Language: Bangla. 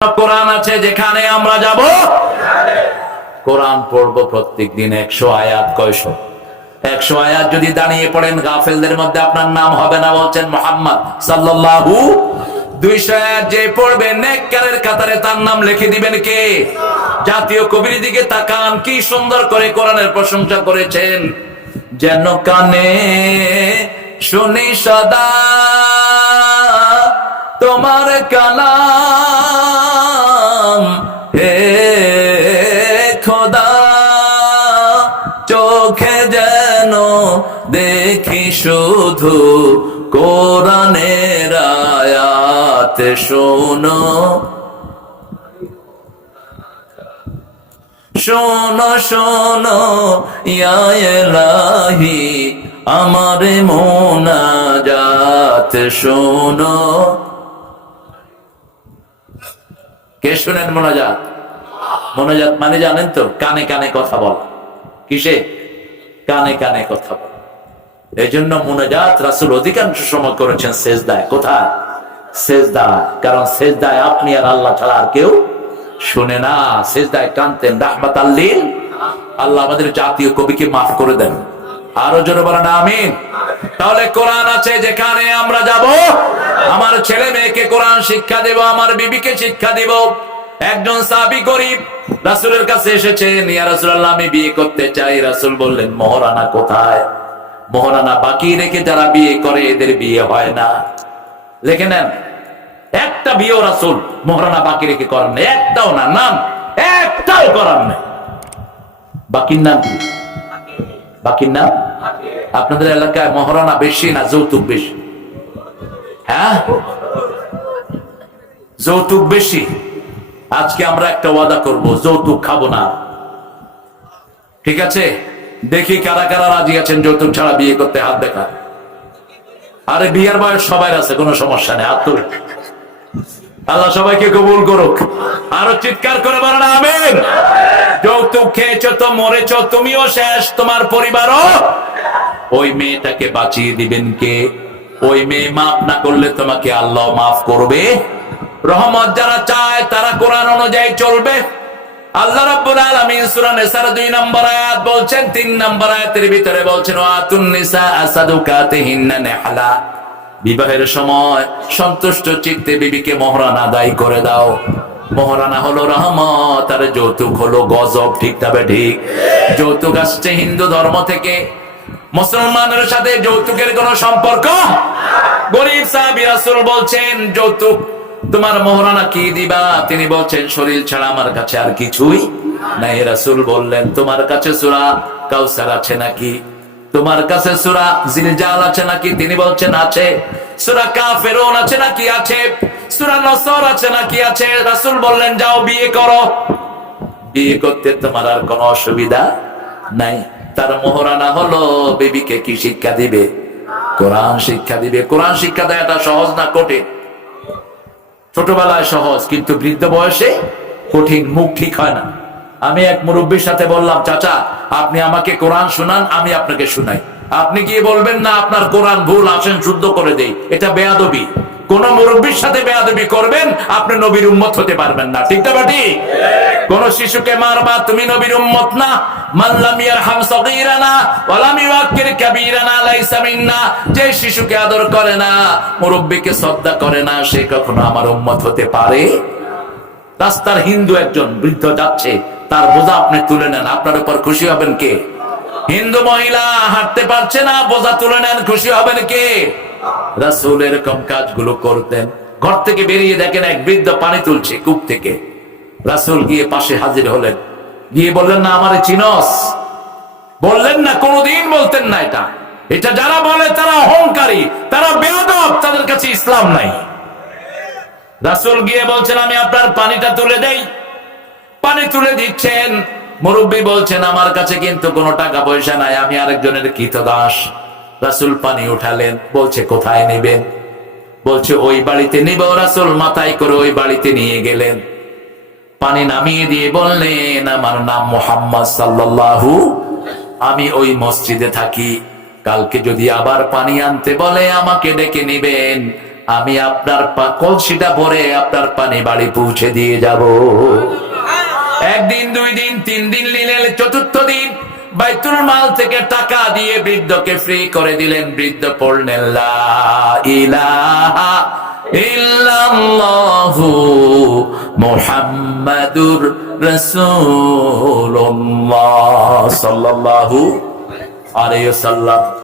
কোরআন আছে যেখানে আমরা যাব, কোরআন পড়বো প্রত্যেক দিন 100 আয়াত। কয়শো? 100 আয়াত যদি দাঁড়িয়ে পড়েন গাফেলদের মধ্যে আপনার নাম হবে না, বলছেন মুহাম্মদ সাল্লাল্লাহু। 200 আয়াত যে পড়বে নেককারের কাতারে তার নাম লিখে দিবেন কে? জাতীয় কবির দিকে তাকান, কি সুন্দর করে কোরআনের প্রশংসা করেছেন। যেন কানে শুনি সদা তোমার কালাম, হে খোদা চোখে যেন দেখি শুধু কোরআনের আয়াত, শোনো শোনো শোনো ইয়া ইলাহি আমার মোনাজাত শোনো। কে শুনেন মোনাজাত? মোনাজাত মানে জানেন তো, কানে কানে কথা বলা। কিসে? কানে কানে কথা বলা। এই জন্য মোনাজাত রাসূল অধিকাংশ সময় করেছেন সেজদায়। কোথায়? সেজদায়। কারণ সেজদায় আপনি আর আল্লাহ ছাড়া আর কেউ শুনে না। সেজদায় কানতেন রাহমাতাল লিল। আল্লাহ আমাদের জাতীয় কবিকে মাফ করে দেন। আরো জোরে বলেন আমিন। তাহলে কোরআন আছে যেখানে আমরা যাব, আমার ছেলে মেয়েকে কোরআন শিক্ষা দেব, আমার বিবিকে শিক্ষা দেব। একজন সাহাবী গরীব রাসূলের কাছে এসেছেন, ইয়া রাসূলুল্লাহ আমি বিয়ে করতে চাই। রাসূল বললেন মোহরানা কোথায়? মোহরানা বাকি রেখে যারা বিয়ে করে এদের বিয়ে হয় না। লিখে নেন, একটা বিয়েও রাসূল মোহরানা বাকি রেখে করেন না, একটাও না, নাম একটাও করার নেই। বাকির নাম কি? বাকির নাম? আপনাদের এলাকায় মোহরানা বেশি না যৌতুক বেশি? হ্যাঁ, যৌতুক বেশি। আজকে আমরা একটা ওয়াদা করব, যৌতুক খাবো না। ঠিক আছে? দেখি কারা কারা রাজি আছেন যৌতুক ছাড়া বিয়ে করতে, হাত দেখা। আরে বিয়ের বয়স সবাই আছে, কোনো সমস্যা নেই, হাত তুলে। আল্লাহ সবাইকে কবুল করুক। আরো চিৎকার করে বলেন আমিন। যৌতুক খেয়েছো তো মরেছো, তুমিও শেষ, তোমার পরিবারও। ওই মেয়েটাকে বাঁচিয়ে দিবেন কে? ওই মেয়ে মাফ না করলে তোমাকে আল্লাহ মাফ করবে। রহমত যারা চায় তারা কোরআন অনুযায়ী চলবে। আল্লাহ রাব্বুল আলামিন সূরা নিসার 2 নম্বর আয়াত বলছেন, 3 নম্বর আয়াতের ভিতরে বলছেন ওয়াতুন নিসা সাদুকাতিহিন্না নিহলা। বিবাহের সময় সন্তুষ্ট চিত্তে বিবিকে মোহরানা আদায় করে দাও। মোহরানা হলো রহমত আর যৌতুক হলো গজব। ঠিক তবে ঠিক? যৌতুক আসছে হিন্দু ধর্ম থেকে। মুসলমানের সাথে যৌতুকের কোনো সম্পর্ক। গরীব সাহাবী রাসূল বলছেন যৌতুক তোমার মোহরানা কি দিবা? তিনি বলছেন শরীর ছাড়া আমার কাছে আর কিছুই নাই। রাসূল বললেন তোমার কাছে সূরা কাউসার আছে নাকি? তোমার কাছে সূরা জিলজাল আছে নাকি? তিনি বলছেন আছে। সূরা কাফিরুন আছে নাকি? আছে। সূরা নসর আছে নাকি? আছে। রাসূল বললেন যাও বিয়ে করো। বিয়ে করতে তোমার আর কোনো অসুবিধা নাই। তার মোহরানা হলো বিবিকে কি শিক্ষা দিবে? কোরআন শিক্ষা দিবে। কোরআন শিক্ষা দেওয়াটা সহজ না কঠিন? ছোটবেলায় সহজ, কিন্তু বৃদ্ধ বয়সে কঠিন। মুখ ঠিক হয় না। আমি এক মুরব্বীর সাথে বললাম চাচা আপনি আমাকে কোরআন শোনান, আমি আপনাকে শোনাই। আপনি গিয়ে বলবেন না আপনার কোরআন ভুল, আসেন শুদ্ধ করে দেই। এটা বেয়াদবি। কোন মুরব্বীর সাথে বেয়াদবি করবেন আপনি নবীর উম্মত হতে পারবেন না। ঠিক না বাটি? কোন শিশুকে মারবা, তুমি নবীর উম্মত না। মান লাম ইয়ারহাম সগীরানা ওয়া লাম ইউআক্কির কাবীরানা লাইসা মিন্না। যে শিশুকে আদর করে না, মুরব্বিকে শ্রদ্ধা করে না, সে কখনো আমার উম্মত হতে পারে? রাস্তার হিন্দু একজন বৃদ্ধ যাচ্ছে, তার বোঝা আপনি তুলে নেন, আপনার উপর খুশি হবেন কে? হিন্দু মহিলা হাঁটতে পারছে না, বোঝা তুলে নেন, খুশি হবেন কে? রাসূল এরকম কাজগুলো করতেন। ঘর থেকে বেরিয়ে দেখেন এক বৃদ্ধ পানি তুলছে কূপ থেকে। রাসূল গিয়ে পাশে হাজির হলেন, গিয়ে বললেন না আমারে চিনস? বললেন না, কোনোদিন বলতেন না। এটা এটা যারা বলে তারা অহংকারী, তারা বেয়াদব, তাদের কাছে ইসলাম নাই। রাসূল গিয়ে বলছেন আমি আপনার পানিটা তুলে দেই। পানি তুলে দিচ্ছেন। মুরব্বী বলছেন আমার কাছে কিন্তু কোনো টাকা পয়সা নাই, আমি আরেকজনের কৃতদাস। রাসূল পানি উঠালেন, বলছে কোথায় নেবেন? বলছে ওই বাড়িতে নিব। রাসূল মাথায় করে ওই বাড়িতে নিয়ে গেলেন। পানি নামিয়ে দিয়ে বললেন আমার নাম মুহাম্মদ সাল্লাল্লাহু, আমি ওই মসজিদে থাকি। কালকে যদি আবার পানি আনতে বলে আমাকে ডেকে নিবেন, আমি আপনার কলসিটা ভরে আপনার পানি বাড়ি পৌঁছে দিয়ে যাব। একদিন, 2 দিন, 3 দিন নিলেন, চতুর্থ দিন বাইতুল মাল থেকে টাকা দিয়ে বৃদ্ধকে ফ্রি করে দিলেন। বৃদ্ধ পড়লেন লা ইলাহা ইল্লাল্লাহু মুহাম্মাদুর রাসূলুল্লাহ সাল্লাল্লাহু আলাইহি ওয়াসাল্লাম।